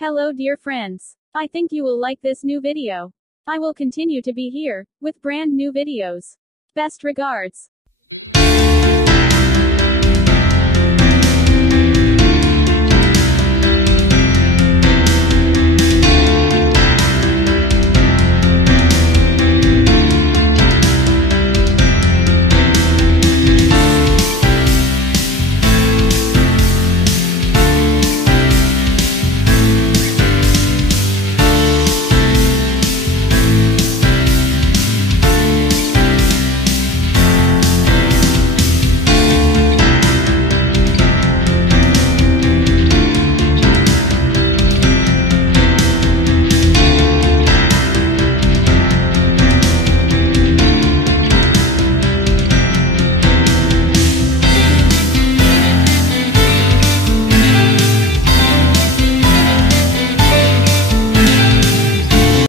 Hello dear friends. I think you will like this new video. I will continue to be here, with brand new videos. Best regards.